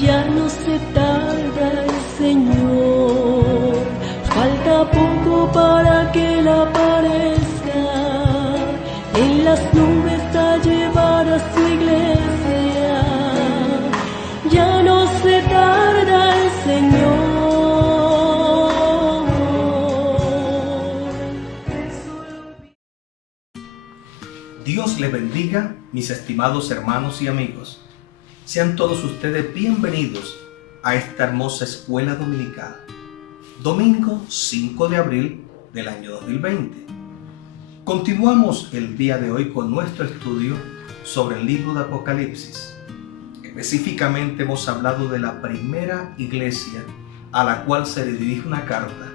Ya no se tarda el Señor, falta poco para que Él aparezca, en las nubes a llevar a su iglesia. Ya no se tarda el Señor. Dios le bendiga, mis estimados hermanos y amigos. Sean todos ustedes bienvenidos a esta hermosa escuela dominical. Domingo 5 de abril del año 2020. Continuamos el día de hoy con nuestro estudio sobre el libro de Apocalipsis. Específicamente hemos hablado de la primera iglesia a la cual se le dirige una carta,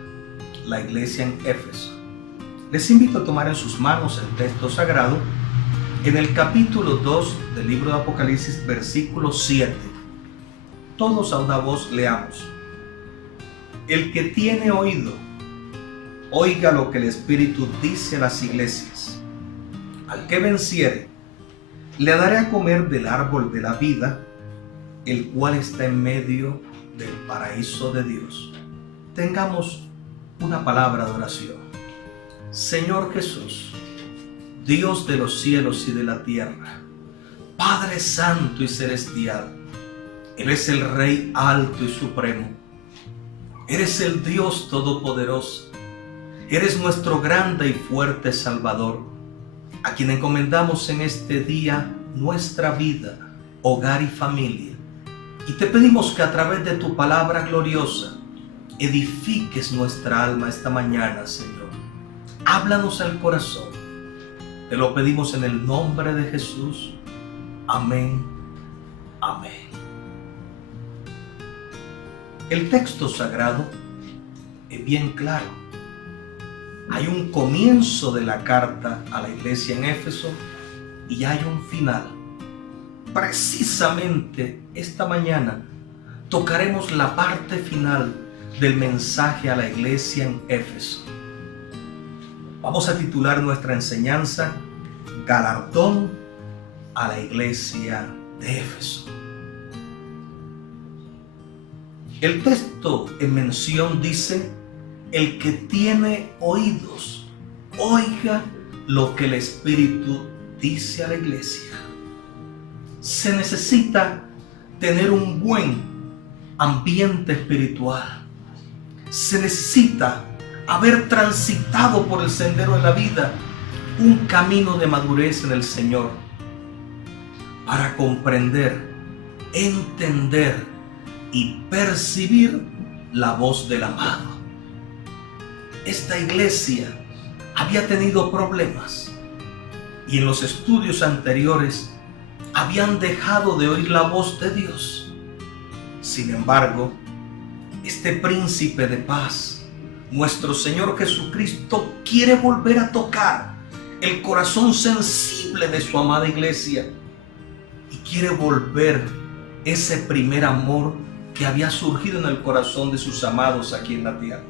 la iglesia en Éfeso. Les invito a tomar en sus manos el texto sagrado en el capítulo 2 del libro de Apocalipsis, versículo 7. Todos a una voz leamos. El que tiene oído, oiga lo que el Espíritu dice a las iglesias. Al que venciere, le daré a comer del árbol de la vida, el cual está en medio del paraíso de Dios. Tengamos una palabra de oración. Señor Jesús, Dios de los cielos y de la tierra, Padre santo y celestial, eres el Rey alto y supremo, eres el Dios todopoderoso, eres nuestro grande y fuerte Salvador, a quien encomendamos en este día nuestra vida, hogar y familia, y te pedimos que a través de tu palabra gloriosa edifiques nuestra alma esta mañana, Señor. Háblanos al corazón. Te lo pedimos en el nombre de Jesús. Amén. Amén. El texto sagrado es bien claro. Hay un comienzo de la carta a la iglesia en Éfeso y hay un final. Precisamente esta mañana tocaremos la parte final del mensaje a la iglesia en Éfeso. Vamos a titular nuestra enseñanza Galardón a la iglesia de Éfeso. El texto en mención dice: el que tiene oídos, oiga lo que el Espíritu dice a la iglesia. Se necesita tener un buen ambiente espiritual. Se necesita haber transitado por el sendero de la vida un camino de madurez en el Señor para comprender, entender y percibir la voz del amado. Esta iglesia había tenido problemas y en los estudios anteriores habían dejado de oír la voz de Dios. Sin embargo, este príncipe de paz, nuestro Señor Jesucristo, quiere volver a tocar el corazón sensible de su amada iglesia y quiere volver ese primer amor que había surgido en el corazón de sus amados aquí en la tierra.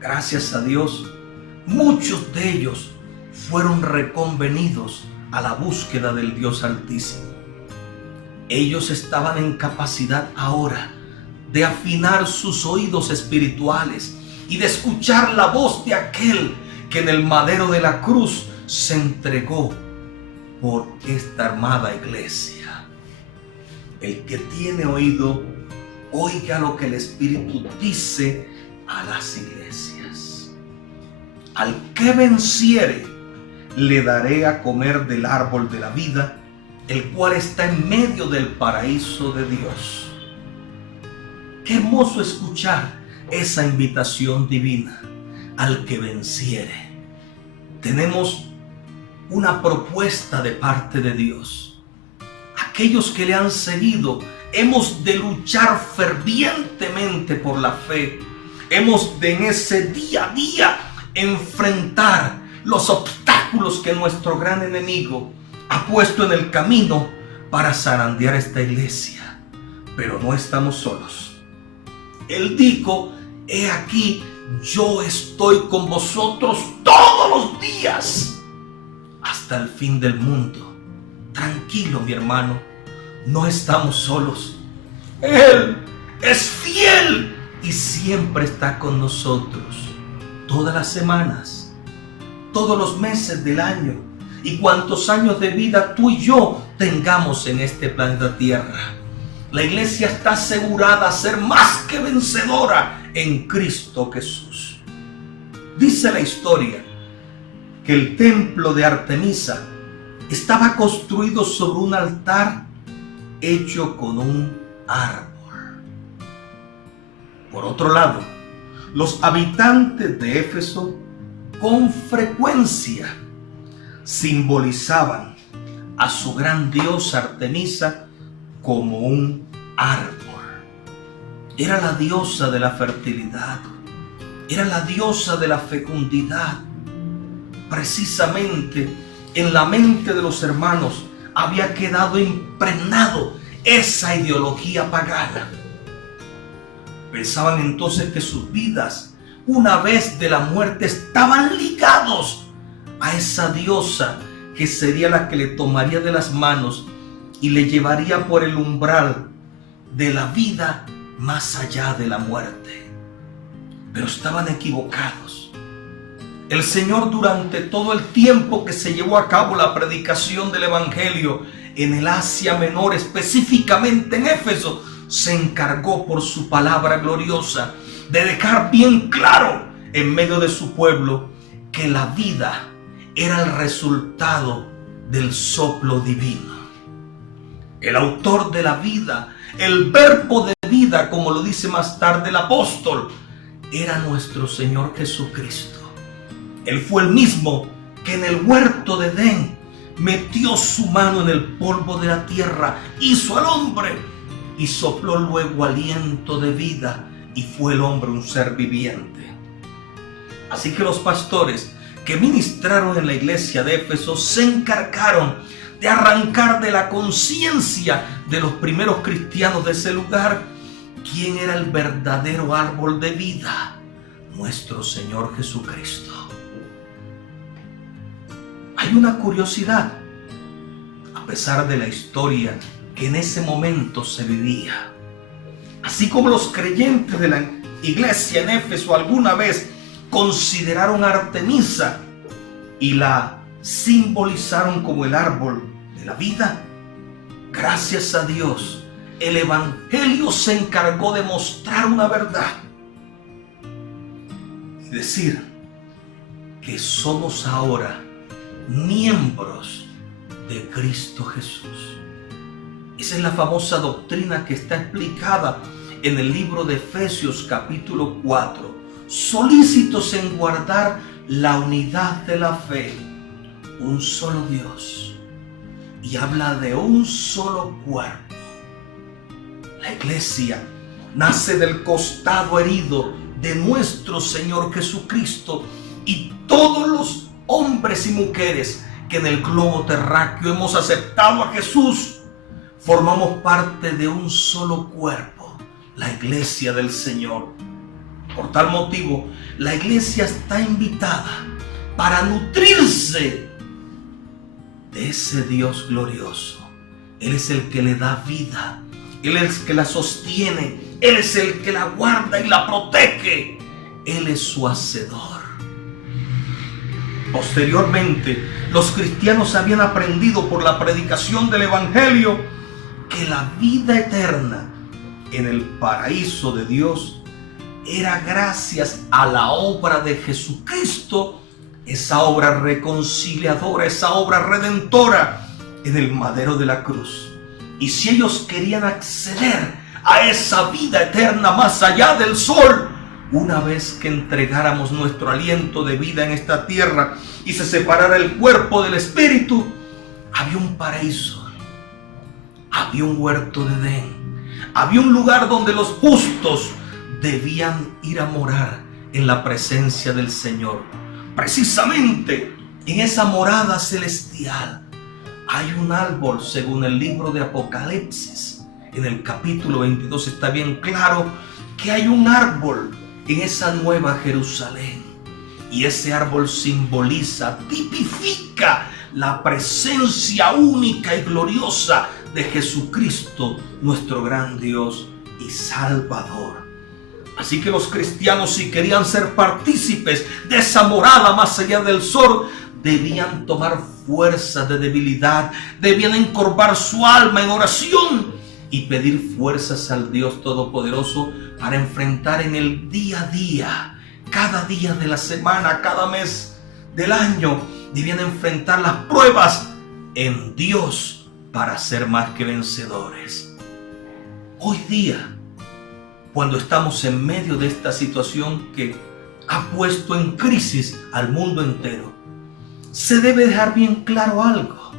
Gracias a Dios, muchos de ellos fueron reconvenidos a la búsqueda del Dios Altísimo. Ellos estaban en capacidad ahora de afinar sus oídos espirituales y de escuchar la voz de aquel que en el madero de la cruz se entregó por esta amada iglesia. El que tiene oído, oiga lo que el Espíritu dice a las iglesias. Al que venciere, le daré a comer del árbol de la vida, el cual está en medio del paraíso de Dios. Qué hermoso escuchar esa invitación divina. Al que venciere. Tenemos una propuesta de parte de Dios. Aquellos que le han seguido, hemos de luchar fervientemente por la fe. Hemos de en ese día a día enfrentar los obstáculos que nuestro gran enemigo ha puesto en el camino para zarandear esta iglesia. Pero no estamos solos. Él dijo: he aquí, yo estoy con vosotros todos los días hasta el fin del mundo. Tranquilo, mi hermano, no estamos solos. Él es fiel y siempre está con nosotros todas las semanas, todos los meses del año y cuantos años de vida tú y yo tengamos en este planeta Tierra. La iglesia está asegurada a ser más que vencedora en Cristo Jesús. Dice la historia que el templo de Artemisa estaba construido sobre un altar hecho con un árbol. Por otro lado, los habitantes de Éfeso con frecuencia simbolizaban a su gran diosa Artemisa como un árbol. Era la diosa de la fertilidad, era la diosa de la fecundidad. Precisamente en la mente de los hermanos había quedado impregnado esa ideología pagana. Pensaban entonces que sus vidas, una vez de la muerte, estaban ligados a esa diosa que sería la que le tomaría de las manos y le llevaría por el umbral de la vida más allá de la muerte. Pero estaban equivocados. El Señor, durante todo el tiempo que se llevó a cabo la predicación del Evangelio en el Asia Menor, específicamente en Éfeso, se encargó por su palabra gloriosa de dejar bien claro en medio de su pueblo que la vida era el resultado del soplo divino. El autor de la vida, el verbo de vida, como lo dice más tarde el apóstol, era nuestro Señor Jesucristo. Él fue el mismo que en el huerto de Edén metió su mano en el polvo de la tierra, hizo al hombre y sopló luego aliento de vida, y fue el hombre un ser viviente. Así que los pastores que ministraron en la iglesia de Éfeso se encargaron de arrancar de la conciencia de los primeros cristianos de ese lugar quién era el verdadero árbol de vida, nuestro Señor Jesucristo. Hay una curiosidad, a pesar de la historia que en ese momento se vivía. Así como los creyentes de la iglesia en Éfeso alguna vez consideraron a Artemisa y la simbolizaron como el árbol de la vida, gracias a Dios, el Evangelio se encargó de mostrar una verdad y decir que somos ahora miembros de Cristo Jesús. Esa es la famosa doctrina que está explicada en el libro de Efesios capítulo 4, solícitos en guardar la unidad de la fe, un solo Dios, y habla de un solo cuerpo. La iglesia nace del costado herido de nuestro Señor Jesucristo, y todos los hombres y mujeres que en el globo terráqueo hemos aceptado a Jesús, formamos parte de un solo cuerpo, la iglesia del Señor. Por tal motivo, la iglesia está invitada para nutrirse de ese Dios glorioso. Él es el que le da vida, Él es el que la sostiene, Él es el que la guarda y la protege. Él es su hacedor. Posteriormente, los cristianos habían aprendido por la predicación del Evangelio que la vida eterna en el paraíso de Dios era gracias a la obra de Jesucristo, esa obra reconciliadora, esa obra redentora en el madero de la cruz. Y si ellos querían acceder a esa vida eterna más allá del sol, una vez que entregáramos nuestro aliento de vida en esta tierra y se separara el cuerpo del espíritu, había un paraíso, había un huerto de Edén, había un lugar donde los justos debían ir a morar en la presencia del Señor. Precisamente en esa morada celestial hay un árbol, según el libro de Apocalipsis. En el capítulo 22 está bien claro que hay un árbol en esa nueva Jerusalén. Y ese árbol simboliza, tipifica la presencia única y gloriosa de Jesucristo, nuestro gran Dios y Salvador. Así que los cristianos, si querían ser partícipes de esa morada más allá del sol, debían tomar fuerzas de debilidad, debían encorvar su alma en oración y pedir fuerzas al Dios Todopoderoso para enfrentar en el día a día, cada día de la semana, cada mes del año, debían enfrentar las pruebas en Dios para ser más que vencedores. Hoy día, cuando estamos en medio de esta situación que ha puesto en crisis al mundo entero, se debe dejar bien claro algo.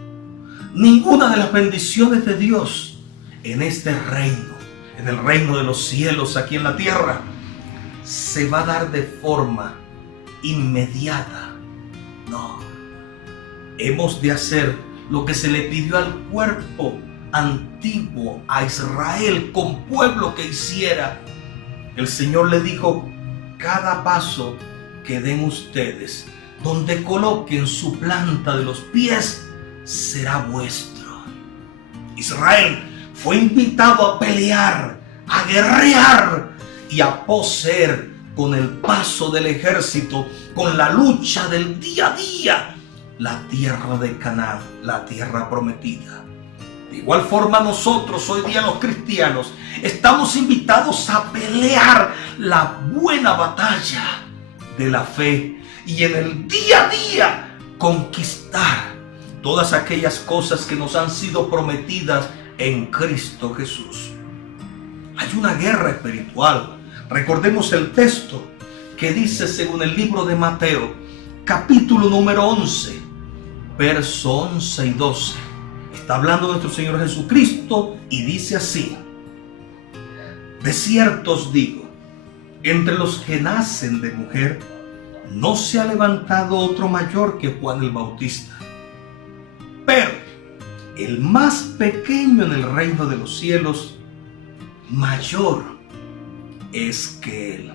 Ninguna de las bendiciones de Dios en este reino, en el reino de los cielos aquí en la tierra, se va a dar de forma inmediata. No. Hemos de hacer lo que se le pidió al cuerpo antiguo, a Israel, con pueblo que hiciera. El Señor le dijo: cada paso que den ustedes, donde coloquen su planta de los pies, será vuestro. Israel fue invitado a pelear, a guerrear y a poseer con el paso del ejército, con la lucha del día a día, la tierra de Canaán, la tierra prometida. De igual forma, nosotros hoy día, los cristianos, estamos invitados a pelear la buena batalla de la fe y en el día a día conquistar todas aquellas cosas que nos han sido prometidas en Cristo Jesús. Hay una guerra espiritual. Recordemos el texto que dice, según el libro de Mateo, capítulo número 11, verso 11 y 12. Está hablando nuestro Señor Jesucristo y dice así: de cierto os digo, entre los que nacen de mujer, no se ha levantado otro mayor que Juan el Bautista. Pero el más pequeño en el reino de los cielos, mayor es que él.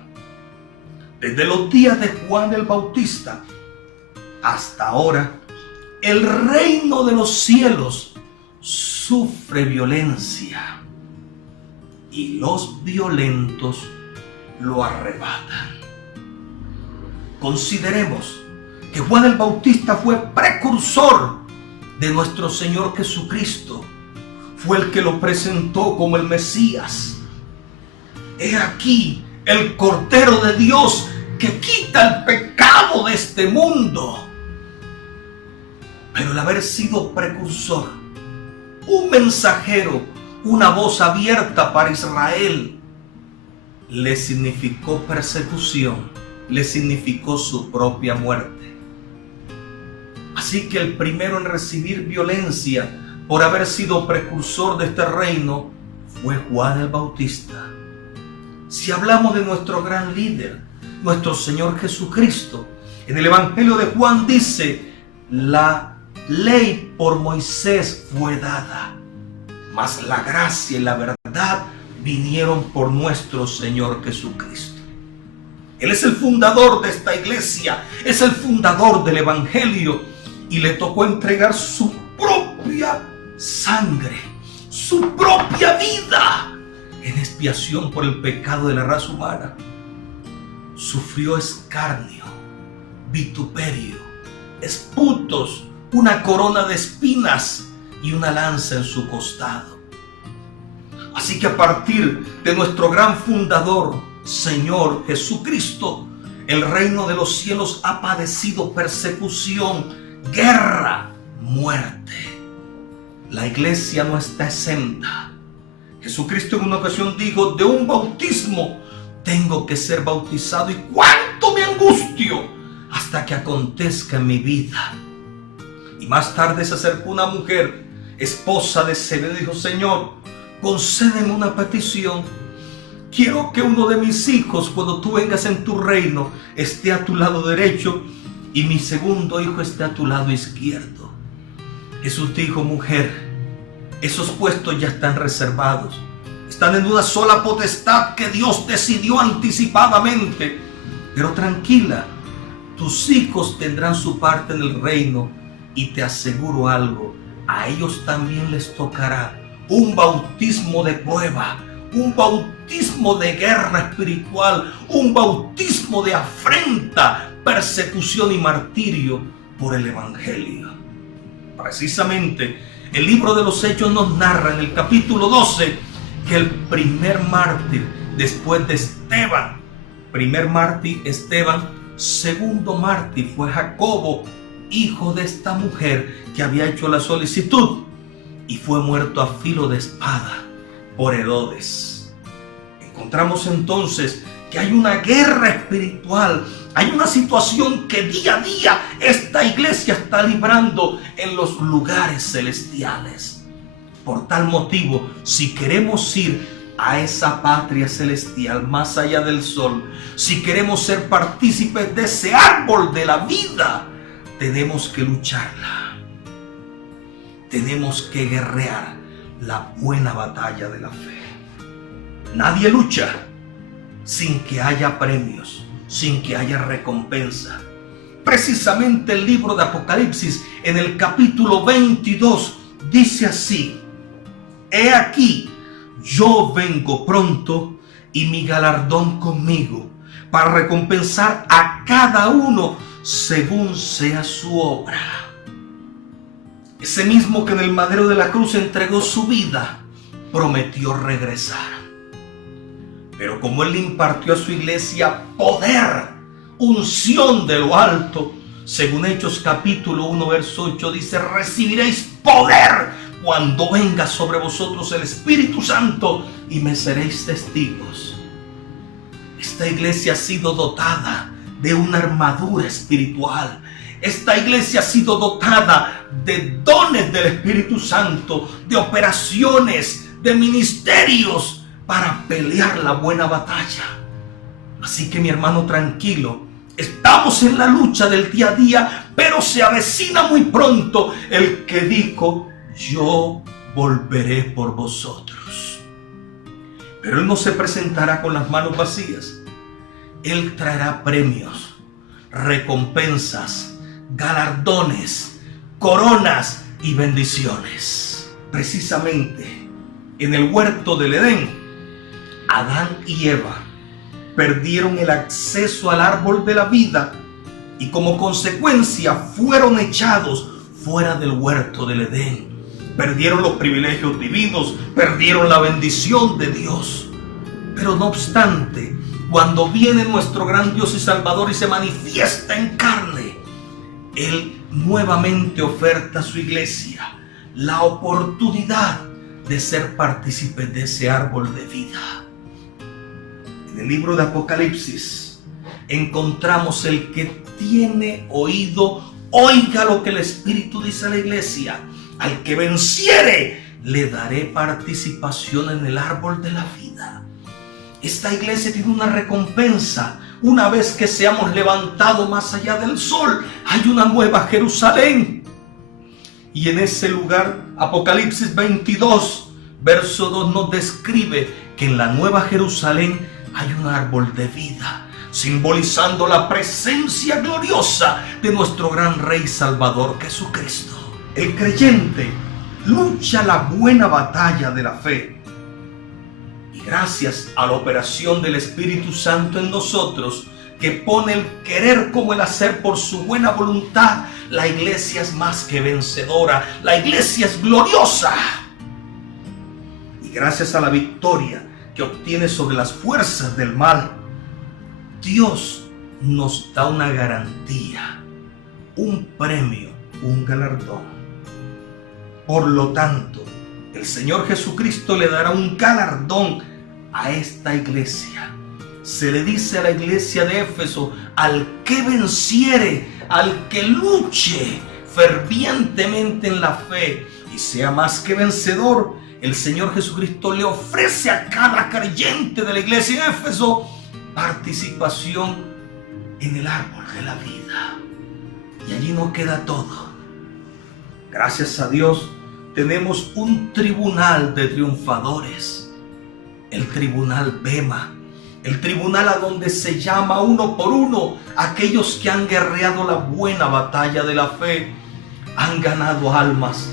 Desde los días de Juan el Bautista hasta ahora, el reino de los cielos sufre violencia y los violentos lo arrebatan. Consideremos que Juan el Bautista fue precursor de nuestro Señor Jesucristo. Fue el que lo presentó como el Mesías. He aquí el Cordero de Dios que quita el pecado de este mundo. Pero el haber sido precursor, un mensajero, una voz abierta para Israel, le significó persecución, le significó su propia muerte. Así que el primero en recibir violencia por haber sido precursor de este reino fue Juan el Bautista. Si hablamos de nuestro gran líder, nuestro Señor Jesucristo, en el Evangelio de Juan dice: la ley por Moisés fue dada, mas la gracia y la verdad vinieron por nuestro Señor Jesucristo. Él es el fundador de esta iglesia, es el fundador del Evangelio, y le tocó entregar su propia sangre, su propia vida en expiación por el pecado de la raza humana. Sufrió escarnio, vituperio, esputos, una corona de espinas y una lanza en su costado. Así que a partir de nuestro gran fundador, Señor Jesucristo, el reino de los cielos ha padecido persecución, guerra, muerte. La iglesia no está exenta. Jesucristo en una ocasión dijo: de un bautismo tengo que ser bautizado, y cuánto me angustio hasta que acontezca en mi vida. Y más tarde se acercó una mujer, esposa de Zebedeo, y dijo: Señor, concédeme una petición. Quiero que uno de mis hijos, cuando tú vengas en tu reino, esté a tu lado derecho y mi segundo hijo esté a tu lado izquierdo. Jesús dijo: mujer, esos puestos ya están reservados. Están en una sola potestad que Dios decidió anticipadamente. Pero tranquila, tus hijos tendrán su parte en el reino, y te aseguro algo: a ellos también les tocará un bautismo de prueba, un bautismo de guerra espiritual, un bautismo de afrenta, persecución y martirio por el Evangelio. Precisamente, el libro de los Hechos nos narra en el capítulo 12 que el primer mártir después de Esteban, primer mártir Esteban, segundo mártir fue Jacobo, hijo de esta mujer que había hecho la solicitud y fue muerto a filo de espada por Herodes. Encontramos entonces que hay una guerra espiritual, hay una situación que día a día esta iglesia está librando en los lugares celestiales. Por tal motivo, si queremos ir a esa patria celestial más allá del sol, si queremos ser partícipes de ese árbol de la vida, tenemos que lucharla. Tenemos que guerrear la buena batalla de la fe. Nadie lucha sin que haya premios, sin que haya recompensa. Precisamente el libro de Apocalipsis en el capítulo 22 dice así: he aquí, yo vengo pronto y mi galardón conmigo para recompensar a cada uno según sea su obra. Ese mismo que en el madero de la cruz entregó su vida, prometió regresar. Pero como Él le impartió a su iglesia poder, unción de lo alto, según Hechos capítulo 1 verso 8 dice: recibiréis poder cuando venga sobre vosotros el Espíritu Santo y me seréis testigos. Esta iglesia ha sido dotada de una armadura espiritual. Esta iglesia ha sido dotada de dones del Espíritu Santo, de operaciones, de ministerios para pelear la buena batalla. Así que mi hermano, tranquilo, estamos en la lucha del día a día, pero se avecina muy pronto el que dijo: yo volveré por vosotros. Pero Él no se presentará con las manos vacías. Él traerá premios, recompensas, galardones, coronas y bendiciones. Precisamente en el huerto del Edén, Adán y Eva perdieron el acceso al árbol de la vida y como consecuencia fueron echados fuera del huerto del Edén. Perdieron los privilegios divinos, perdieron la bendición de Dios. Pero no obstante, cuando viene nuestro gran Dios y Salvador y se manifiesta en carne, Él nuevamente oferta a su iglesia la oportunidad de ser partícipes de ese árbol de vida. En el libro de Apocalipsis encontramos: el que tiene oído, oiga lo que el Espíritu dice a la iglesia. Al que venciere, le daré participación en el árbol de la vida. Esta iglesia tiene una recompensa. Una vez que seamos levantados más allá del sol, hay una nueva Jerusalén. Y en ese lugar, Apocalipsis 22, verso 2 nos describe que en la nueva Jerusalén hay un árbol de vida, simbolizando la presencia gloriosa de nuestro gran Rey Salvador Jesucristo. El creyente lucha la buena batalla de la fe. Y gracias a la operación del Espíritu Santo en nosotros, que pone el querer como el hacer por su buena voluntad, la iglesia es más que vencedora, la iglesia es gloriosa. Y gracias a la victoria que obtiene sobre las fuerzas del mal, Dios nos da una garantía, un premio, un galardón. Por lo tanto, el Señor Jesucristo le dará un galardón a esta iglesia. Se le dice a la iglesia de Éfeso: al que venciere, al que luche fervientemente en la fe y sea más que vencedor, el Señor Jesucristo le ofrece a cada creyente de la iglesia de Éfeso participación en el árbol de la vida. Y allí no queda todo. Gracias a Dios tenemos un tribunal de triunfadores, el tribunal Bema, el tribunal a donde se llama uno por uno aquellos que han guerreado la buena batalla de la fe, han ganado almas,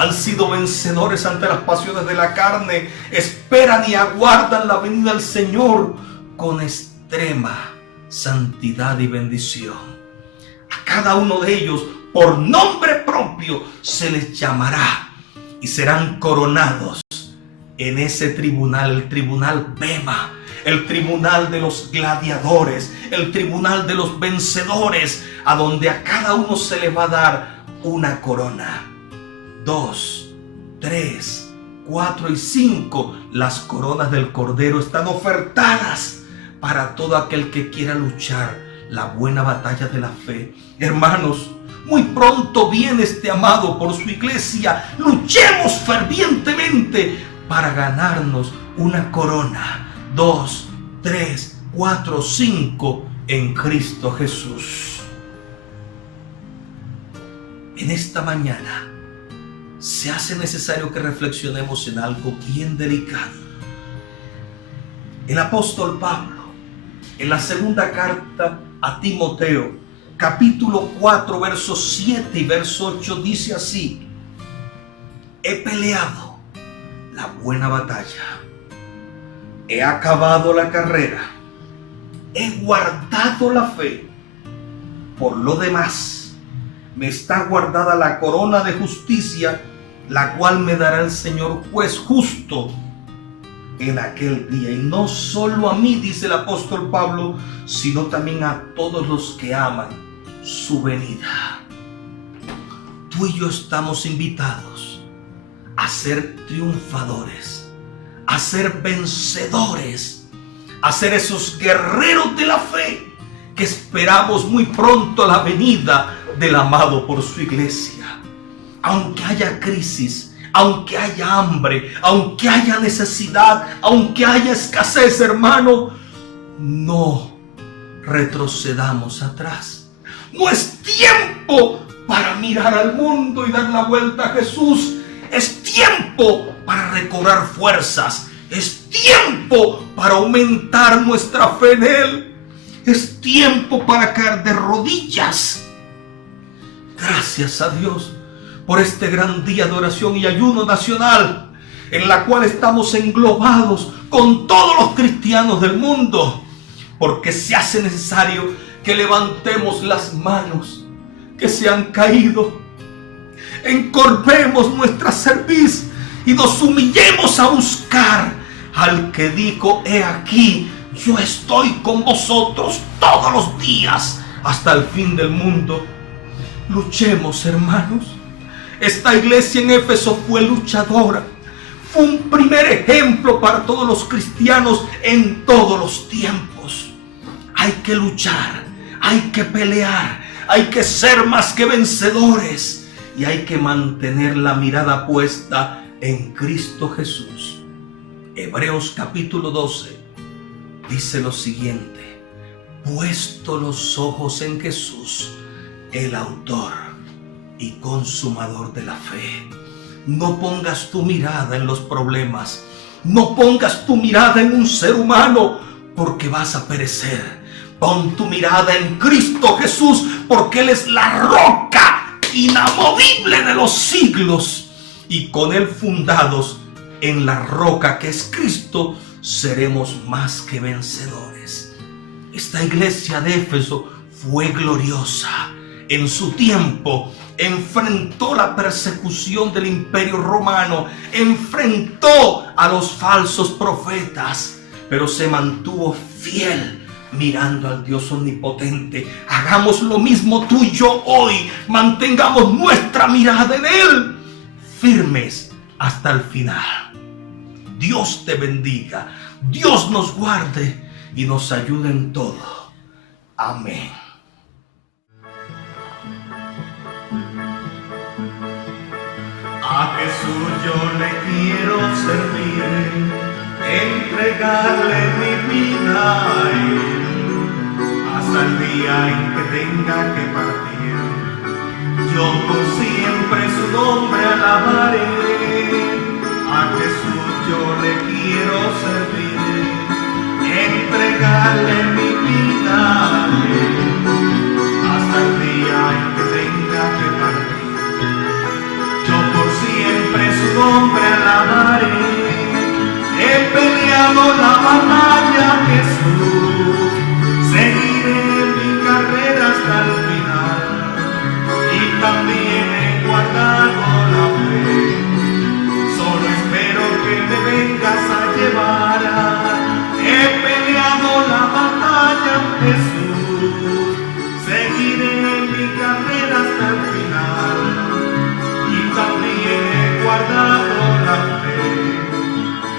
han sido vencedores ante las pasiones de la carne, esperan y aguardan la venida del Señor con extrema santidad y bendición. A cada uno de ellos, por nombre propio, se les llamará y serán coronados en ese tribunal, el tribunal Bema, el tribunal de los gladiadores, el tribunal de los vencedores, a donde a cada uno se le va a dar una corona. 2, 3, 4 y 5, las coronas del Cordero están ofertadas para todo aquel que quiera luchar la buena batalla de la fe. Hermanos, muy pronto viene este amado por su iglesia. Luchemos fervientemente para ganarnos una corona. 2, 3, 4, 5 en Cristo Jesús. En esta mañana se hace necesario que reflexionemos en algo bien delicado. El apóstol Pablo, en la segunda carta a Timoteo, capítulo 4, versos 7 y verso 8, dice así: he peleado la buena batalla, he acabado la carrera, he guardado la fe. Por lo demás, me está guardada la corona de justicia, la cual me dará el Señor juez justo en aquel día. Y no solo a mí, dice el apóstol Pablo, sino también a todos los que aman su venida. Tú y yo estamos invitados a ser triunfadores, a ser vencedores, a ser esos guerreros de la fe que esperamos muy pronto la venida del amado por su iglesia. Aunque haya crisis, aunque haya hambre, aunque haya necesidad, aunque haya escasez, hermano, no retrocedamos atrás. No es tiempo para mirar al mundo y dar la vuelta a Jesús. Es tiempo para recobrar fuerzas. Es tiempo para aumentar nuestra fe en Él. Es tiempo para caer de rodillas. Gracias a Dios por este gran día de oración y ayuno nacional, en la cual estamos englobados con todos los cristianos del mundo, porque se hace necesario que levantemos las manos que se han caído, encorvemos nuestra cerviz y nos humillemos a buscar al que dijo: he aquí, yo estoy con vosotros todos los días hasta el fin del mundo. Luchemos, hermanos. Esta iglesia en Éfeso fue luchadora. Fue un primer ejemplo para todos los cristianos en todos los tiempos. Hay que luchar, hay que pelear, hay que ser más que vencedores y hay que mantener la mirada puesta en Cristo Jesús. Hebreos capítulo 12 dice lo siguiente: puesto los ojos en Jesús, el autor y consumador de la fe. No pongas tu mirada en los problemas, no pongas tu mirada en un ser humano, porque vas a perecer. Pon tu mirada en Cristo Jesús, porque Él es la roca inamovible de los siglos, y con Él fundados en la roca que es Cristo, seremos más que vencedores. Esta iglesia de Éfeso fue gloriosa. En su tiempo enfrentó la persecución del Imperio Romano, enfrentó a los falsos profetas, pero se mantuvo fiel mirando al Dios omnipotente. Hagamos lo mismo tú y yo hoy. Mantengamos nuestra mirada en Él, firmes hasta el final. Dios te bendiga, Dios nos guarde y nos ayude en todo. Amén. A Jesús yo le quiero servir, entregarle mi vida a Él, hasta el día en que tenga que partir. Yo por siempre su nombre alabaré. A Jesús yo le quiero servir, entregarle mi vida a Él, hasta el día en que tenga que partir. Yo por siempre batalla, Jesús, seguiré mi carrera hasta el final, y también he guardado la fe. Solo espero que me vengas a llevar. He peleado la batalla, Jesús, seguiré mi carrera hasta el final, y también he guardado la fe.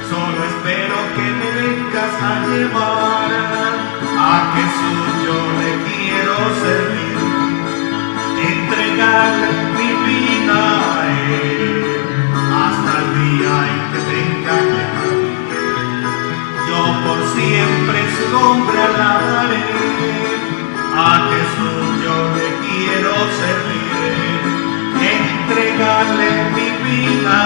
Solo espero que me vengas a llevar. A Jesús yo le quiero servir, entregarle mi vida a Él, hasta el día en que tenga que partir. Yo por siempre su nombre alabaré. A Jesús yo le quiero servir, entregarle mi vida